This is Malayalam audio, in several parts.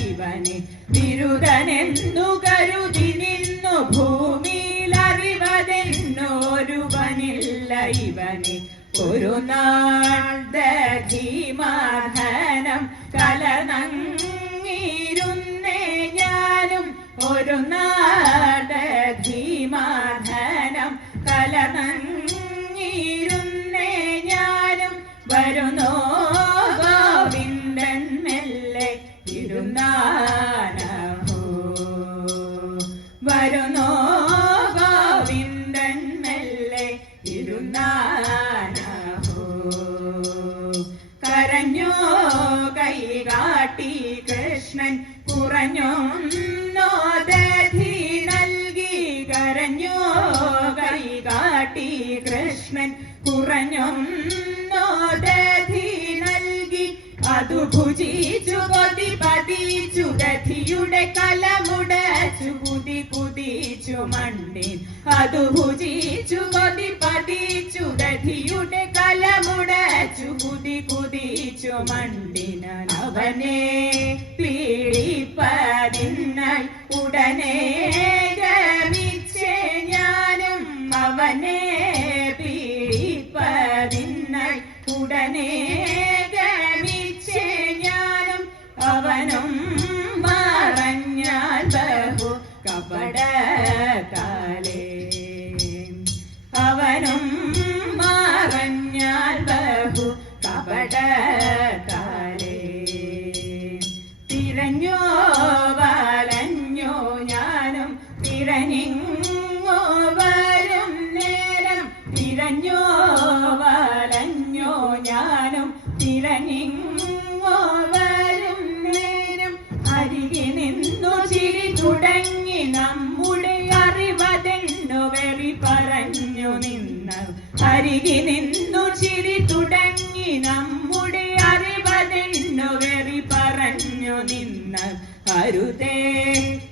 ഇവനെ ബിരുദനെന്നു കരുതി നിന്നു ഭൂമിയിലറിവതെന്നോരുവനില്ല ഇവനെ. ഒരു നാൾ കലനങ്ങിരുന്നേ ഞാനും. ഒരു ധീമാധനം കലനങ്ങിരുന്നേ ഞാനും. വരുന്നോ ഇരുന്നാനഹോ വരുന്നോ ഗോവിന്ദൻ മെല്ലെ ഇരുന്നാനഹോ കരഞ്ഞോ കൈ കൃഷ്ണൻ കുറഞ്ഞോ കരഞ്ഞോ കൈ കാട്ടി കൃഷ്ണൻ കുറഞ്ഞോ നൽകി അതു കൊതി പതിച്ചു ദധിയുടെ കലമുടച്ചു കുതി കുതിച്ചു മണ്ണിൽ അതു ഭുജിച്ചു കൊതി പതിച്ചു ദധിയുടെ കലമുടച്ചു കുതി കുതിച്ചു മണ്ണിനാൽ അവനെ പീഡിപ്പതിനായി ഉടനെ ഗമിച്ചേ ഞാനും. അവനെ പീഡിപ്പതിനായി ഉടനെ ഗമിച്ചേ ഞാനും. അവനും കപടകാലേ തിരഞ്ഞോ വലഞ്ഞോ തിരഞ്ഞിങ്ങോ വരും നേരം. തിരഞ്ഞോ വലഞ്ഞോ തിരഞ്ഞിങ്ങോ വരും നേരം. അരികെ നിന്നു ചിരി തുടങ്ങി നമ്മുടെ വഴി നിന്നു ചിരി തുടങ്ങി നമ്മുടെ അറിവതെന്നു വെറി പറഞ്ഞു നിന്ന് അരുതേ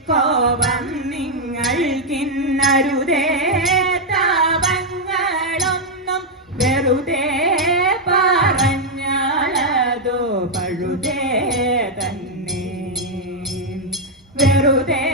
കോപം നിങ്ങൾ തിന്നരുതേ. താപങ്ങളൊന്നും വെറുതേ പറഞ്ഞാലതോ പഴുതേ തന്നെ. വെറുതേ